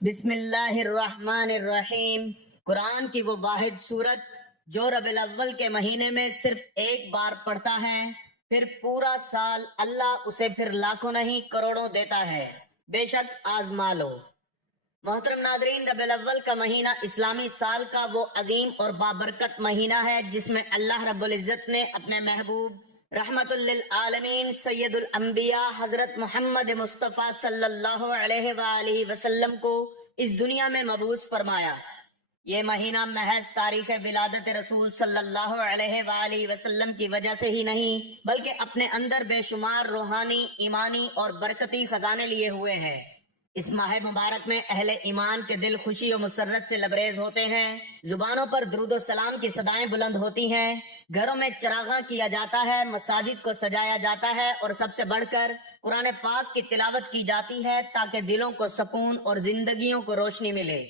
بسم اللہ الرحمن الرحیم۔ قرآن کی وہ واحد سورت جو ربیع الاول کے مہینے میں صرف ایک بار پڑھتا ہے، پھر پورا سال اللہ اسے پھر لاکھوں نہیں کروڑوں دیتا ہے۔ بے شک آزما لو۔ محترم ناظرین، ربیع الاول کا مہینہ اسلامی سال کا وہ عظیم اور بابرکت مہینہ ہے جس میں اللہ رب العزت نے اپنے محبوب رحمت للعالمین سید الانبیاء حضرت محمد مصطفیٰ صلی اللہ علیہ وآلہ وسلم کو اس دنیا میں مبعوث فرمایا۔ یہ مہینہ محض تاریخ ولادت رسول صلی اللہ علیہ وآلہ وسلم کی وجہ سے ہی نہیں بلکہ اپنے اندر بے شمار روحانی، ایمانی اور برکتی خزانے لیے ہوئے ہیں۔ اس ماہ مبارک میں اہل ایمان کے دل خوشی و مسرت سے لبریز ہوتے ہیں، زبانوں پر درود و سلام کی صدائیں بلند ہوتی ہیں، گھروں میں چراغاں کیا جاتا ہے، مساجد کو سجایا جاتا ہے اور سب سے بڑھ کر قرآن پاک کی تلاوت کی جاتی ہے تاکہ دلوں کو سکون اور زندگیوں کو روشنی ملے۔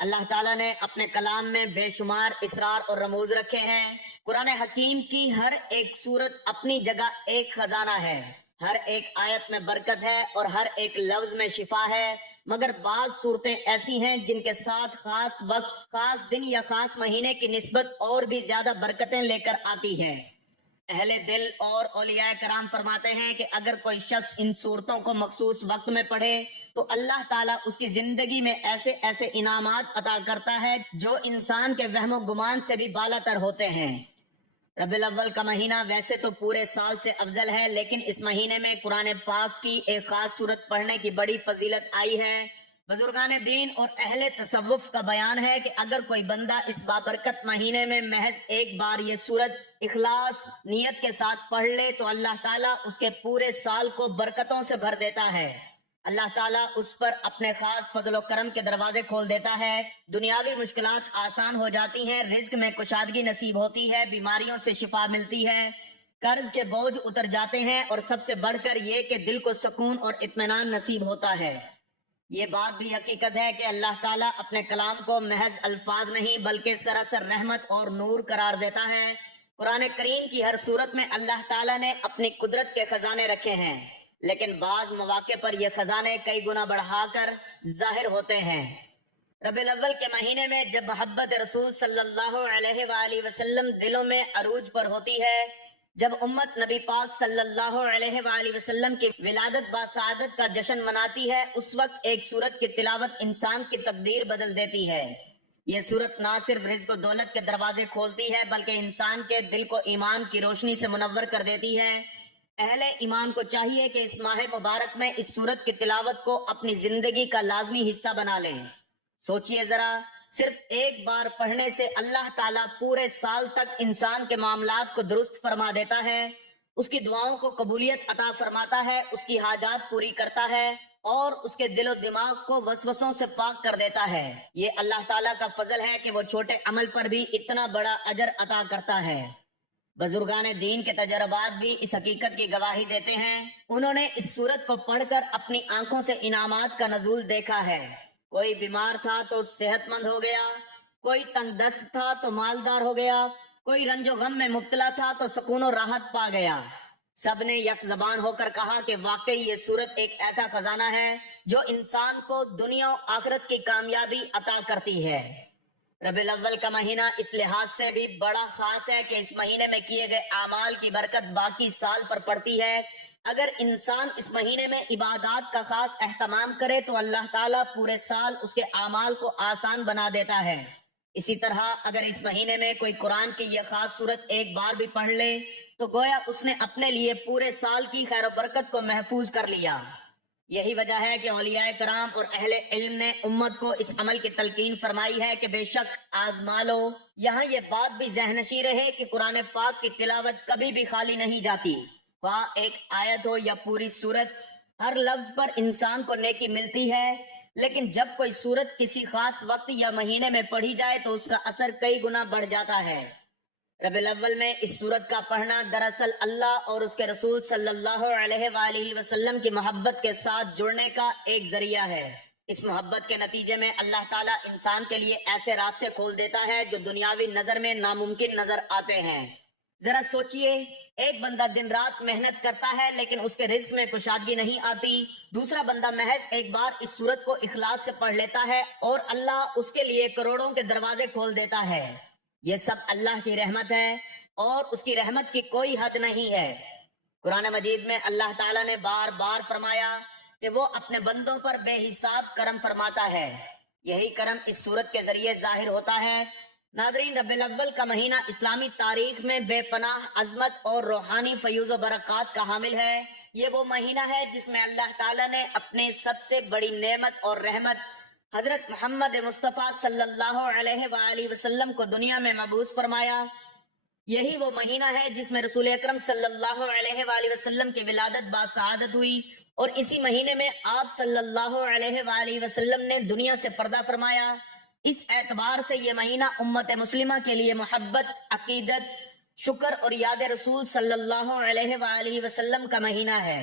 اللہ تعالیٰ نے اپنے کلام میں بے شمار اسرار اور رموز رکھے ہیں۔ قرآن حکیم کی ہر ایک سورت اپنی جگہ ایک خزانہ ہے، ہر ایک آیت میں برکت ہے اور ہر ایک لفظ میں شفا ہے، مگر بعض صورتیں ایسی ہیں جن کے ساتھ خاص وقت، خاص دن یا خاص مہینے کی نسبت اور بھی زیادہ برکتیں لے کر آتی ہیں۔ اہل دل اور اولیاء کرام فرماتے ہیں کہ اگر کوئی شخص ان صورتوں کو مخصوص وقت میں پڑھے تو اللہ تعالیٰ اس کی زندگی میں ایسے ایسے انعامات عطا کرتا ہے جو انسان کے وہم و گمان سے بھی بالا تر ہوتے ہیں۔ ربیع الاول کا مہینہ ویسے تو پورے سال سے افضل ہے، لیکن اس مہینے میں قرآن پاک کی ایک خاص سورت پڑھنے کی بڑی فضیلت آئی ہے۔ بزرگان دین اور اہل تصوف کا بیان ہے کہ اگر کوئی بندہ اس بابرکت مہینے میں محض ایک بار یہ سورت اخلاص نیت کے ساتھ پڑھ لے تو اللہ تعالیٰ اس کے پورے سال کو برکتوں سے بھر دیتا ہے۔ اللہ تعالیٰ اس پر اپنے خاص فضل و کرم کے دروازے کھول دیتا ہے، دنیاوی مشکلات آسان ہو جاتی ہیں، رزق میں کشادگی نصیب ہوتی ہے، بیماریوں سے شفا ملتی ہے، قرض کے بوجھ اتر جاتے ہیں اور سب سے بڑھ کر یہ کہ دل کو سکون اور اطمینان نصیب ہوتا ہے۔ یہ بات بھی حقیقت ہے کہ اللہ تعالیٰ اپنے کلام کو محض الفاظ نہیں بلکہ سراسر رحمت اور نور قرار دیتا ہے۔ قرآن کریم کی ہر صورت میں اللہ تعالیٰ نے اپنی قدرت کے خزانے رکھے ہیں، لیکن بعض مواقع پر یہ خزانے کئی گنا بڑھا کر ظاہر ہوتے ہیں۔ ربیع الاول کے مہینے میں جب محبت رسول صلی اللہ علیہ وآلہ وسلم دلوں میں عروج پر ہوتی ہے، جب امت نبی پاک صلی اللہ علیہ وآلہ وسلم کی ولادت باسعادت کا جشن مناتی ہے، اس وقت ایک سورت کی تلاوت انسان کی تقدیر بدل دیتی ہے۔ یہ سورت نہ صرف رزق و دولت کے دروازے کھولتی ہے بلکہ انسان کے دل کو ایمان کی روشنی سے منور کر دیتی ہے۔ اہل ایمان کو چاہیے کہ اس ماہ مبارک میں اس سورت کی تلاوت کو اپنی زندگی کا لازمی حصہ بنا لیں۔ سوچئے ذرا، صرف ایک بار پڑھنے سے اللہ تعالیٰ پورے سال تک انسان کے معاملات کو درست فرما دیتا ہے، اس کی دعاؤں کو قبولیت عطا فرماتا ہے، اس کی حاجات پوری کرتا ہے اور اس کے دل و دماغ کو وسوسوں سے پاک کر دیتا ہے۔ یہ اللہ تعالیٰ کا فضل ہے کہ وہ چھوٹے عمل پر بھی اتنا بڑا اجر عطا کرتا ہے۔ بزرگان دین کے تجربات بھی اس حقیقت کی گواہی دیتے ہیں۔ انہوں نے اس سورت کو پڑھ کر اپنی آنکھوں سے انعامات کا نزول دیکھا ہے۔ کوئی بیمار تھا تو صحت مند ہو گیا، کوئی تنگ دست تھا تو مالدار ہو گیا، کوئی رنج و غم میں مبتلا تھا تو سکون و راحت پا گیا۔ سب نے یک زبان ہو کر کہا کہ واقعی یہ سورت ایک ایسا خزانہ ہے جو انسان کو دنیا و آخرت کی کامیابی عطا کرتی ہے۔ ربیع الاول کا مہینہ اس لحاظ سے بھی بڑا خاص ہے کہ اس مہینے میں کیے گئے اعمال کی برکت باقی سال پر پڑتی ہے۔ اگر انسان اس مہینے میں عبادات کا خاص اہتمام کرے تو اللہ تعالیٰ پورے سال اس کے اعمال کو آسان بنا دیتا ہے۔ اسی طرح اگر اس مہینے میں کوئی قرآن کی یہ خاص سورت ایک بار بھی پڑھ لے تو گویا اس نے اپنے لیے پورے سال کی خیر و برکت کو محفوظ کر لیا۔ یہی وجہ ہے کہ اولیاء کرام اور اہل علم نے امت کو اس عمل کی تلقین فرمائی ہے کہ بے شک آزما لو۔ یہاں یہ بات بھی ذہن نشیں رہے کہ قرآن پاک کی تلاوت کبھی بھی خالی نہیں جاتی، خواہ ایک آیت ہو یا پوری سورت، ہر لفظ پر انسان کو نیکی ملتی ہے، لیکن جب کوئی سورت کسی خاص وقت یا مہینے میں پڑھی جائے تو اس کا اثر کئی گنا بڑھ جاتا ہے۔ ربیع الاول میں اس سورت کا پڑھنا دراصل اللہ اور اس کے رسول صلی اللہ علیہ وآلہ وسلم کی محبت کے ساتھ جڑنے کا ایک ذریعہ ہے۔ اس محبت کے نتیجے میں اللہ تعالیٰ انسان کے لیے ایسے راستے کھول دیتا ہے جو دنیاوی نظر میں ناممکن نظر آتے ہیں۔ ذرا سوچئے، ایک بندہ دن رات محنت کرتا ہے لیکن اس کے رزق میں کشادگی نہیں آتی، دوسرا بندہ محض ایک بار اس سورت کو اخلاص سے پڑھ لیتا ہے اور اللہ اس کے لیے کروڑوں کے دروازے کھول دیتا ہے۔ یہ سب اللہ کی رحمت ہے اور اس کی رحمت کی کوئی حد نہیں ہے۔ قرآن مجید میں اللہ تعالیٰ نے بار بار فرمایا کہ وہ اپنے بندوں پر بے حساب کرم فرماتا ہے۔ یہی کرم اس سورت کے ذریعے ظاہر ہوتا ہے۔ ناظرین، ربیع الاول کا مہینہ اسلامی تاریخ میں بے پناہ عظمت اور روحانی فیوز و برکات کا حامل ہے۔ یہ وہ مہینہ ہے جس میں اللہ تعالیٰ نے اپنے سب سے بڑی نعمت اور رحمت حضرت محمد مصطفیٰ صلی اللہ علیہ وآلہ وسلم کو دنیا میں مبعوث فرمایا۔ یہی وہ مہینہ ہے جس میں رسول اکرم صلی اللہ علیہ وآلہ وسلم کی ولادت باسعادت ہوئی، اور اسی مہینے میں آپ صلی اللہ علیہ وآلہ وسلم نے دنیا سے پردہ فرمایا۔ اس اعتبار سے یہ مہینہ امت مسلمہ کے لیے محبت، عقیدت، شکر اور یاد رسول صلی اللہ علیہ وآلہ وسلم کا مہینہ ہے۔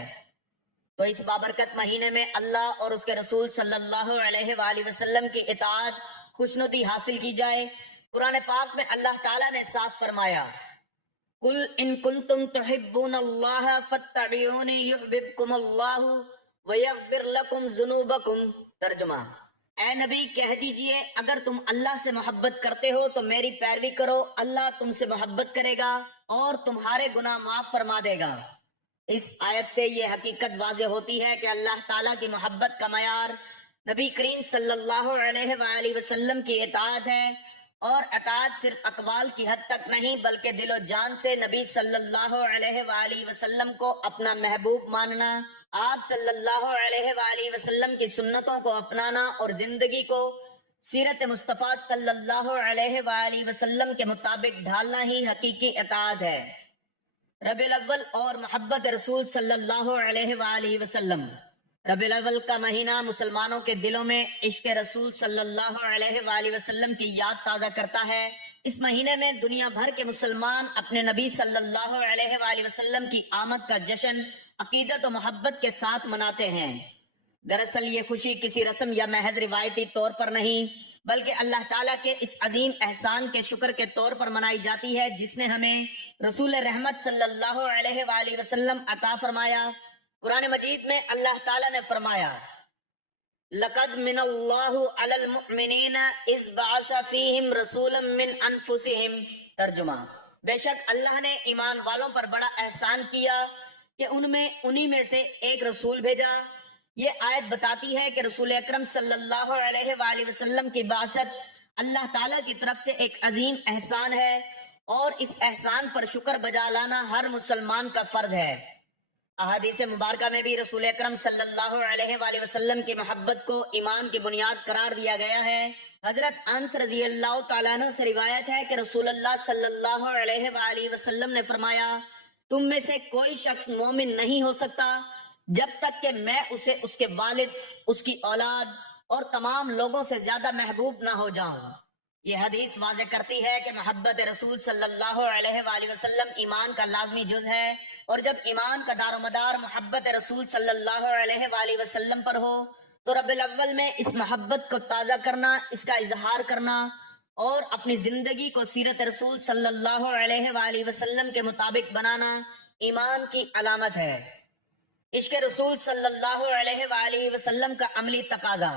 تو اس بابرکت مہینے میں اللہ اور اس کے رسول صلی اللہ علیہ وآلہ وسلم کی اطاعت، خوشنودی حاصل کی جائے۔ قرآن پاک میں اللہ تعالیٰ نے صاف فرمایا، قُلْ إِن كُنتُمْ تُحِبُّونَ اللَّهَ فَاتَّبِعُونِي يُحْبِبْكُمُ اللَّهُ وَيَغْفِرْ لَكُمْ ذُنُوبَكُمْ۔ ترجمہ، اے نبی کہہ دیجئے، اگر تم اللہ سے محبت کرتے ہو تو میری پیروی کرو، اللہ تم سے محبت کرے گا اور تمہارے گناہ معاف فرما دے گا۔ اس آیت سے یہ حقیقت واضح ہوتی ہے کہ اللہ تعالیٰ کی محبت کا معیار نبی کریم صلی اللہ علیہ وآلہ وسلم کی اطاعت ہے، اور اطاعت صرف اقوال کی حد تک نہیں بلکہ دل و جان سے نبی صلی اللہ علیہ وآلہ وسلم کو اپنا محبوب ماننا، آپ صلی اللہ علیہ وآلہ وسلم کی سنتوں کو اپنانا اور زندگی کو سیرت مصطفیٰ صلی اللہ علیہ وآلہ وسلم کے مطابق ڈھالنا ہی حقیقی اطاعت ہے۔ ربیع الاول اور محبت رسول صلی اللہ علیہ وآلہ وسلم۔ ربیع الاول کا مہینہ مسلمانوں کے دلوں میں عشق رسول صلی اللہ علیہ وآلہ وسلم کی یاد تازہ کرتا ہے۔ اس مہینے میں دنیا بھر کے مسلمان اپنے نبی صلی اللہ علیہ وآلہ وسلم کی آمد کا جشن عقیدت و محبت کے ساتھ مناتے ہیں۔ دراصل یہ خوشی کسی رسم یا محض روایتی طور پر نہیں بلکہ اللہ تعالیٰ کے اس عظیم احسان کے شکر کے طور پر منائی جاتی ہے جس نے ہمیں رسول رحمت صلی اللہ علیہ وآلہ وسلم عطا فرمایا۔ قرآن مجید میں اللہ تعالیٰ نے فرمایا، لَقَدْ مِنَ اللَّهُ عَلَى الْمُؤْمِنِينَ إِذْ بَعَثَ فِيهِمْ رَسُولًا مِّنْ أَنفُسِهِمْ۔ ترجمہ، بے شک اللہ نے ایمان والوں پر بڑا احسان کیا کہ انہی میں سے ایک رسول بھیجا۔ یہ آیت بتاتی ہے کہ رسول اکرم صلی اللہ علیہ وآلہ وسلم کی بعثت اللہ تعالیٰ کی طرف سے ایک عظیم احسان ہے، اور اس احسان پر شکر بجا لانا ہر مسلمان کا فرض ہے۔ احادیث مبارکہ میں بھی رسول اکرم صلی اللہ علیہ وآلہ وسلم کی محبت کو ایمان کی بنیاد قرار دیا گیا ہے۔ حضرت انس رضی اللہ تعالیٰ عنہ سے روایت ہے کہ رسول اللہ صلی اللہ علیہ وآلہ وسلم نے فرمایا، تم میں سے کوئی شخص مومن نہیں ہو سکتا جب تک کہ میں اسے اس کے والد، اس کی اولاد اور تمام لوگوں سے زیادہ محبوب نہ ہو جاؤں۔ یہ حدیث واضح کرتی ہے کہ محبت رسول صلی اللہ علیہ وآلہ وسلم ایمان کا لازمی جز ہے، اور جب ایمان کا دار و مدار محبت رسول صلی اللہ علیہ وآلہ وسلم پر ہو تو ربیع الاول میں اس محبت کو تازہ کرنا، اس کا اظہار کرنا اور اپنی زندگی کو سیرت رسول صلی اللہ علیہ وآلہ وسلم کے مطابق بنانا ایمان کی علامت ہے۔ عشق رسول صلی اللہ علیہ وآلہ وسلم کا عملی تقاضا۔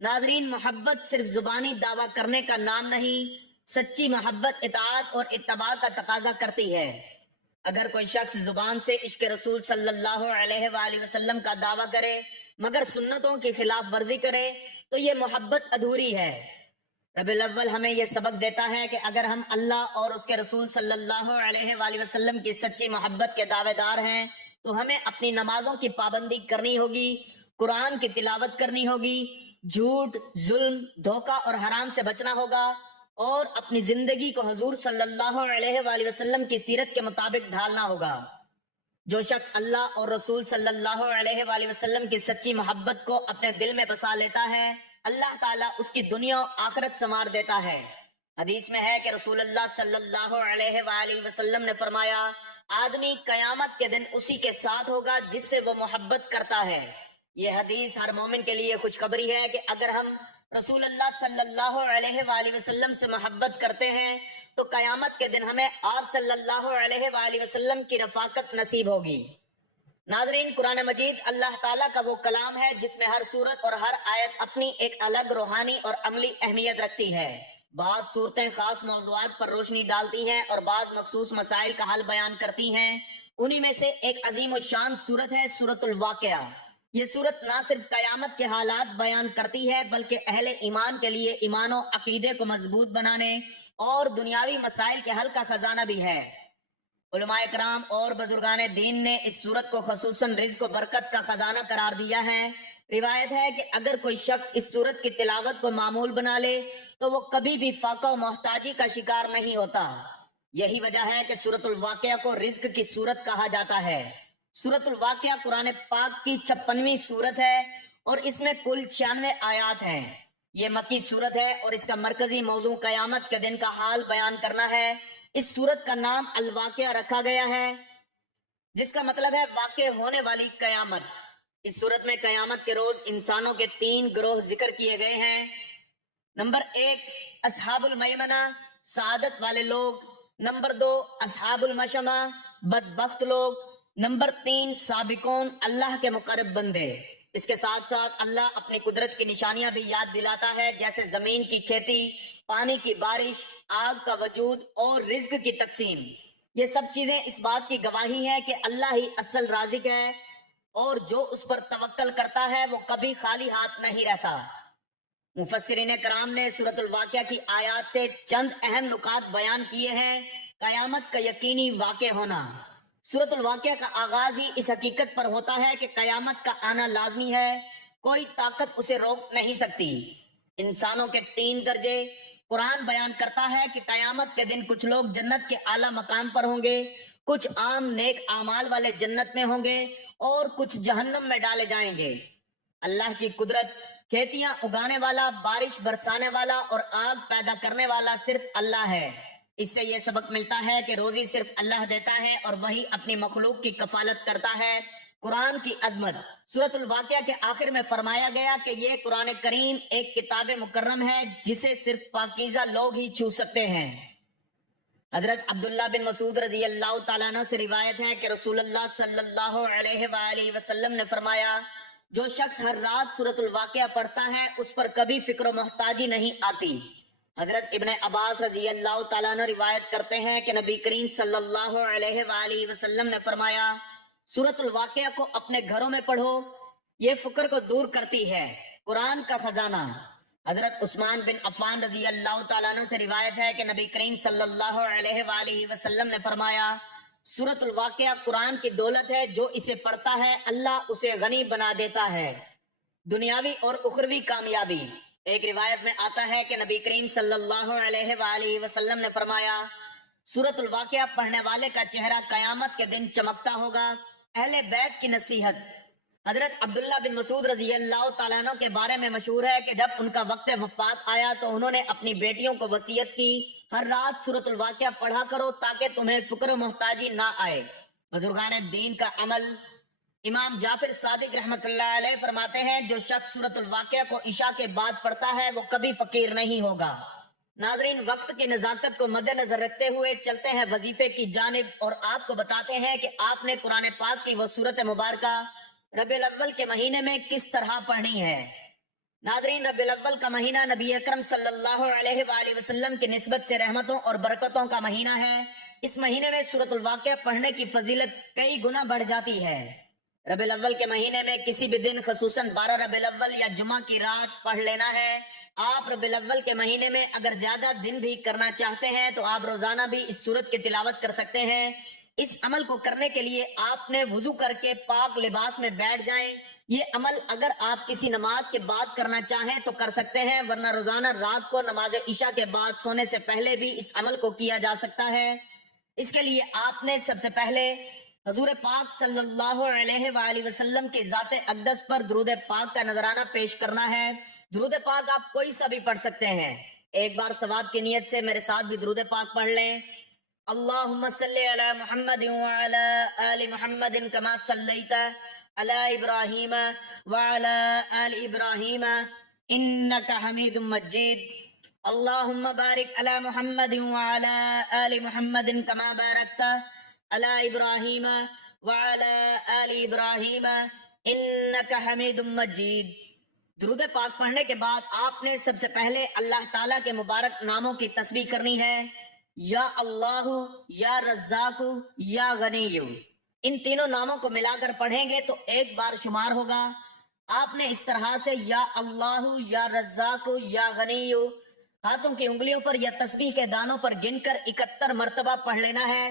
ناظرین، محبت صرف زبانی دعویٰ کرنے کا نام نہیں، سچی محبت اطاعت اور اتباع کا تقاضا کرتی ہے۔ اگر کوئی شخص زبان سے عشق رسول صلی اللہ علیہ وآلہ وسلم کا دعویٰ کرے مگر سنتوں کی خلاف ورزی کرے تو یہ محبت ادھوری ہے۔ ربیع الاول ہمیں یہ سبق دیتا ہے کہ اگر ہم اللہ اور اس کے رسول صلی اللہ علیہ وآلہ وسلم کی سچی محبت کے دعوے دار ہیں تو ہمیں اپنی نمازوں کی پابندی کرنی ہوگی، قرآن کی تلاوت کرنی ہوگی، جھوٹ، ظلم، دھوکہ اور حرام سے بچنا ہوگا، اور اپنی زندگی کو حضور صلی اللہ علیہ وآلہ وسلم کی سیرت کے مطابق ڈھالنا ہوگا۔ جو شخص اللہ اور رسول صلی اللہ علیہ وآلہ وسلم کی سچی محبت کو اپنے دل میں بسا لیتا ہے، اللہ تعالیٰ اس کی دنیا و آخرت سنوار دیتا ہے۔ حدیث میں ہے کہ رسول اللہ صلی اللہ علیہ وآلہ وسلم نے فرمایا، آدمی قیامت کے دن اسی کے ساتھ ہوگا جس سے وہ محبت کرتا ہے۔ یہ حدیث ہر مومن کے لیے خوشخبری ہے کہ اگر ہم رسول اللہ صلی اللہ علیہ وآلہ وسلم سے محبت کرتے ہیں تو قیامت کے دن ہمیں آپ صلی اللہ علیہ وآلہ وسلم کی رفاقت نصیب ہوگی۔ ناظرین، قرآن مجید اللہ تعالیٰ کا وہ کلام ہے جس میں ہر صورت اور ہر آیت اپنی ایک الگ روحانی اور عملی اہمیت رکھتی ہے۔ بعض صورتیں خاص موضوعات پر روشنی ڈالتی ہیں اور بعض مخصوص مسائل کا حل بیان کرتی ہیں۔ انہی میں سے ایک عظیم الشان صورت ہے سورۃ الواقعہ۔ یہ صورت نہ صرف قیامت کے حالات بیان کرتی ہے بلکہ اہل ایمان کے لیے ایمان و عقیدے کو مضبوط بنانے اور دنیاوی مسائل کے حل کا خزانہ بھی ہے۔ علماء کرام اور بزرگان دین نے اس صورت کو خصوصاً رزق و برکت کا خزانہ قرار دیا ہے۔ روایت ہے کہ اگر کوئی شخص اس صورت کی تلاوت کو معمول بنا لے تو وہ کبھی بھی فاقہ و محتاجی کا شکار نہیں ہوتا۔ یہی وجہ ہے کہ سورۃ الواقعہ کو رزق کی صورت کہا جاتا ہے۔ سورۃ الواقعہ قرآن پاک کی 56ویں صورت ہے اور اس میں کل 96 آیات ہیں۔ یہ مکی صورت ہے اور اس کا مرکزی موضوع قیامت کے دن کا حال بیان کرنا ہے۔ اس صورت کا نام الواقعہ رکھا گیا ہے جس کا مطلب ہے واقع ہونے والی قیامت۔ اس صورت میں قیامت کے روز انسانوں کے 3 گروہ ذکر کیے گئے ہیں۔ نمبر 1 اصحاب المیمنہ، سعادت والے لوگ۔ نمبر 2 اصحاب المشمہ، بدبخت لوگ۔ نمبر 3 سابقون، اللہ کے مقرب بندے۔ اس کے ساتھ ساتھ اللہ اپنی قدرت کی نشانیاں بھی یاد دلاتا ہے، جیسے زمین کی کھیتی، پانی کی بارش، آگ کا وجود اور رزق کی تقسیم۔ یہ سب چیزیں اس بات کی گواہی ہے کہ اللہ ہی اصل رازق ہے اور جو اس پر توکل کرتا ہے وہ کبھی خالی ہاتھ نہیں رہتا۔ مفسرین کرام نے سورۃ الواقعہ کی آیات سے چند اہم نکات بیان کیے ہیں۔ قیامت کا یقینی واقع ہونا۔ سورۃ الواقعہ کا آغاز ہی اس حقیقت پر ہوتا ہے کہ قیامت کا آنا لازمی ہے، کوئی طاقت اسے روک نہیں سکتی۔ انسانوں کے 3 درجے۔ قرآن بیان کرتا ہے کہ قیامت کے دن کچھ لوگ جنت کے اعلیٰ مقام پر ہوں گے، کچھ عام نیک اعمال والے جنت میں ہوں گے اور کچھ جہنم میں ڈالے جائیں گے۔ اللہ کی قدرت، کھیتیاں اگانے والا، بارش برسانے والا اور آگ پیدا کرنے والا صرف اللہ ہے۔ اس سے یہ سبق ملتا ہے کہ روزی صرف اللہ دیتا ہے اور وہی اپنی مخلوق کی کفالت کرتا ہے۔ قرآن کی عظمت۔ سورۃ الواقعہ کے آخر میں فرمایا گیا کہ یہ قرآن کریم ایک کتاب مکرم ہے جسے صرف پاکیزہ لوگ ہی چھو سکتے ہیں۔ حضرت عبداللہ بن مسعود رضی اللہ تعالیٰ عنہ سے روایت ہے کہ رسول اللہ صلی اللہ علیہ وآلہ وسلم نے فرمایا، جو شخص ہر رات سورۃ الواقعہ پڑھتا ہے اس پر کبھی فکر و محتاجی نہیں آتی۔ حضرت ابن عباس رضی اللہ تعالیٰ عنہ روایت کرتے ہیں کہ نبی کریم صلی اللہ علیہ وآلہ وسلم نے فرمایا، سورۃ الواقعہ کو اپنے گھروں میں پڑھو، یہ فکر کو دور کرتی ہے۔ قرآن کا خزانہ۔ حضرت عثمان بن عفان رضی اللہ تعالیٰ عنہ سے روایت ہے کہ نبی کریم صلی اللہ علیہ وآلہ وسلم نے فرمایا، سورۃ الواقعہ قرآن کی دولت ہے، جو اسے پڑھتا ہے اللہ اسے غنی بنا دیتا ہے۔ دنیاوی اور اخروی کامیابی۔ ایک روایت میں آتا ہے کہ نبی کریم صلی اللہ علیہ وآلہ وسلم نے فرمایا، سورۃ الواقعہ پڑھنے والے کا چہرہ قیامت کے دن چمکتا ہوگا۔ اہل بیت کی نصیحت۔ حضرت عبداللہ بن مسعود رضی اللہ تعالیٰ عنہ کے بارے میں مشہور ہے کہ جب ان کا وقت وفات آیا تو انہوں نے اپنی بیٹیوں کو وصیت کی، ہر رات سورۃ الواقعہ پڑھا کرو تاکہ تمہیں فکر و محتاجی نہ آئے۔ بزرگان دین کا عمل۔ امام جعفر صادق رحمۃ اللہ علیہ فرماتے ہیں، جو شخص سورۃ الواقعہ کو عشاء کے بعد پڑھتا ہے وہ کبھی فقیر نہیں ہوگا۔ ناظرین، وقت کی نزاکت کو مد نظر رکھتے ہوئے چلتے ہیں وظیفے کی جانب اور آپ کو بتاتے ہیں کہ آپ نے قرآن پاک کی وہ سورت مبارکہ ربیع الاول کے مہینے میں کس طرح پڑھنی ہے۔ ناظرین، ربیع الاول کا مہینہ نبی اکرم صلی اللہ علیہ وآلہ وسلم کی نسبت سے رحمتوں اور برکتوں کا مہینہ ہے۔ اس مہینے میں سورۃ الواقعہ پڑھنے کی فضیلت کئی گنا بڑھ جاتی ہے۔ ربیع الاول کے مہینے میں کسی بھی دن خصوصاً 12 ربیع الاول یا جمعہ کی رات پڑھ لینا ہے۔ آپ ربیع الاول کے مہینے میں اگر زیادہ دن بھی کرنا چاہتے ہیں تو آپ روزانہ بھی اس سورت کی تلاوت کر سکتے ہیں۔ اس عمل کو کرنے کے لیے آپ نے وضو کر کے پاک لباس میں بیٹھ جائیں۔ یہ عمل اگر آپ کسی نماز کے بعد کرنا چاہیں تو کر سکتے ہیں، ورنہ روزانہ رات کو نماز عشاء کے بعد سونے سے پہلے بھی اس عمل کو کیا جا سکتا ہے۔ اس کے لیے آپ نے سب سے پہلے حضور پاک صلی اللہ علیہ وآلہ وسلم کی ذات اقدس پر درود پاک کا نذرانہ پیش کرنا ہے۔ درود پاک آپ کوئی سا بھی پڑھ سکتے ہیں۔ ایک بار ثواب کی نیت سے میرے ساتھ بھی درود پاک پڑھ لیں۔ اللہم صلی علی محمد وعلی آل محمد کما صلیت علی ابراہیم وعلی آل ابراہیم انک حمید مجید۔ اللهم بارك على محمد وعلى آل محمد كما باركت على إبراهيم وعلى آل إبراهيم إنك حميد مجيد۔ درود پاک پڑھنے کے بعد آپ نے سب سے پہلے اللہ تعالیٰ کے مبارک ناموں کی تسبیح کرنی ہے، یا اللہ، یا رزاق، یا غنی۔ ان تینوں ناموں کو ملا کر پڑھیں گے تو ایک بار شمار ہوگا۔ آپ نے اس طرح سے یا اللہ، یا رزاق، یا غنی ہاتھوں کی انگلیوں پر یا تسبیح کے دانوں پر گن کر 71 مرتبہ پڑھ لینا ہے،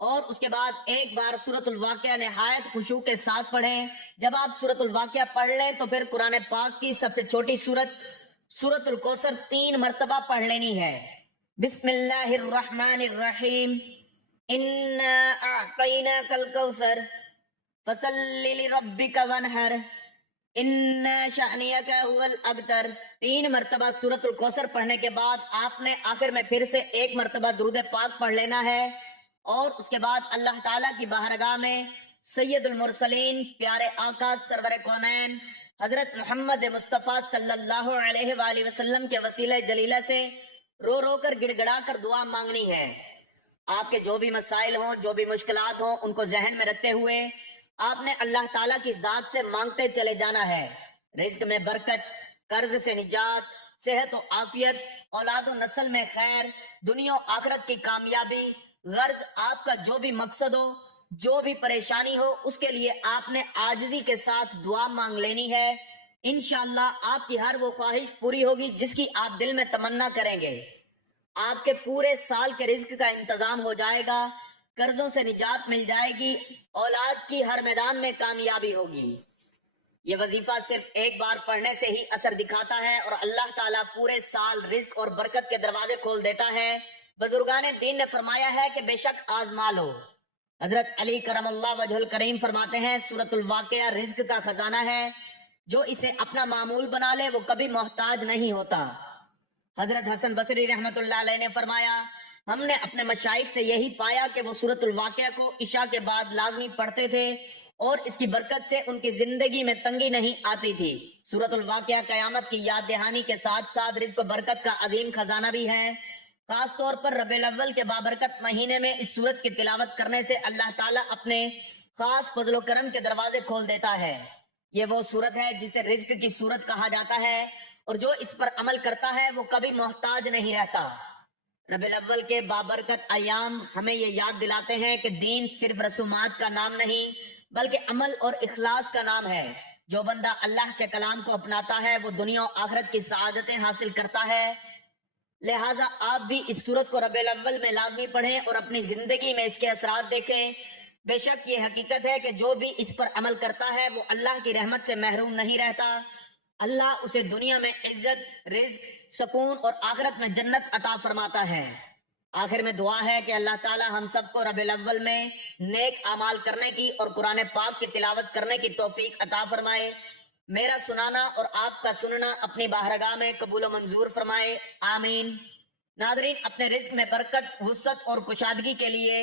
اور اس کے بعد ایک بار سورۃ الواقعہ نہایت خشوع کے ساتھ پڑھیں۔ جب آپ سورۃ الواقعہ پڑھ لیں تو پھر قرآن پاک کی سب سے چھوٹی سورت سورۃ الکوثر 3 مرتبہ پڑھ لینی ہے۔ بسم اللہ الرحمن الرحیم، انا اعطیناک الکوثر فصل لربک وانحر ان شأنیک هو الابتر۔ 3 مرتبہ سورۃ الکوثر پڑھنے کے بعد آپ نے آخر میں پھر سے 1 مرتبہ درود پاک پڑھ لینا ہے، اور اس کے بعد اللہ تعالیٰ کی بارگاہ میں سید المرسلین، پیارے آقا سرور کونین حضرت محمد مصطفیٰ صلی اللہ علیہ وآلہ وسلم کے وسیلہ جلیلہ سے رو رو کر گڑ گڑا کر دعا مانگنی ہے۔ آپ کے جو بھی مسائل ہوں، جو بھی مشکلات ہوں، ان کو ذہن میں رکھتے ہوئے آپ نے اللہ تعالیٰ کی ذات سے مانگتے چلے جانا ہے۔ رزق میں برکت، قرض سے نجات، صحت و عافیت، اولاد و نسل میں خیر، دنیا و آخرت کی کامیابی، غرض آپ کا جو بھی مقصد ہو، جو بھی پریشانی ہو، اس کے لیے آپ نے عاجزی کے ساتھ دعا مانگ لینی ہے۔ انشاءاللہ آپ کی ہر وہ خواہش پوری ہوگی جس کی آپ دل میں تمنا کریں گے۔ آپ کے پورے سال کے رزق کا انتظام ہو جائے گا، قرضوں سے نجات مل جائے گی، اولاد کی ہر میدان میں کامیابی ہوگی۔ یہ وظیفہ صرف ایک بار پڑھنے سے ہی اثر دکھاتا ہے، اور اللہ تعالیٰ پورے سال رزق اور برکت کے دروازے کھول دیتا ہے۔ بزرگان دین نے فرمایا ہے کہ بے شک آزما لو۔ حضرت علی کرم اللہ وجہ الکریم فرماتے ہیں سورۃ الواقعہ رزق کا خزانہ ہے، جو اسے اپنا معمول بنا لے وہ کبھی محتاج نہیں ہوتا۔ حضرت حسن بصری رحمت اللہ علیہ نے فرمایا ہم نے اپنے مشائخ سے یہی پایا کہ وہ سورۃ الواقعہ کو عشاء کے بعد لازمی پڑھتے تھے، اور اس کی برکت سے ان کی زندگی میں تنگی نہیں آتی تھی۔ سورۃ الواقعہ قیامت کی یاد دہانی کے ساتھ ساتھ رزق و برکت کا عظیم خزانہ بھی ہے۔ خاص طور پر ربیع الاول کے بابرکت مہینے میں اس سورت کی تلاوت کرنے سے اللہ تعالیٰ اپنے خاص فضل و کرم کے دروازے کھول دیتا ہے۔ یہ وہ سورت ہے جسے رزق کی سورت کہا جاتا ہے، اور جو اس پر عمل کرتا ہے وہ کبھی محتاج نہیں رہتا۔ ربیع الاول کے بابرکت ایام ہمیں یہ یاد دلاتے ہیں کہ دین صرف رسومات کا نام نہیں بلکہ عمل اور اخلاص کا نام ہے۔ جو بندہ اللہ کے کلام کو اپناتا ہے وہ دنیا و آخرت کی سعادتیں حاصل کرتا ہے۔ لہٰذا آپ بھی اس سورت کو ربیع الاول میں لازمی پڑھیں اور اپنی زندگی میں اس کے اثرات دیکھیں۔ بے شک یہ حقیقت ہے کہ جو بھی اس پر عمل کرتا ہے وہ اللہ کی رحمت سے محروم نہیں رہتا۔ اللہ اسے دنیا میں عزت، رزق، سکون اور آخرت میں جنت عطا فرماتا ہے۔ آخر میں دعا ہے کہ اللہ تعالی ہم سب کو ربیع الاول میں نیک اعمال کرنے کی اور قرآن پاک کی تلاوت کرنے کی توفیق عطا فرمائے۔ میرا سنانا اور آپ کا سننا اپنی بارگاہ میں قبول و منظور فرمائے، آمین۔ ناظرین، اپنے رزق میں برکت، وسعت اور کشادگی کے لیے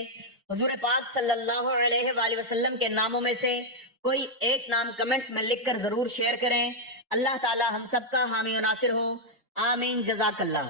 حضور پاک صلی اللہ علیہ وآلہ وسلم کے ناموں میں سے کوئی ایک نام کمنٹس میں لکھ کر ضرور شیئر کریں۔ اللہ تعالی ہم سب کا حامی و ناصر ہو، آمین، جزاک اللہ۔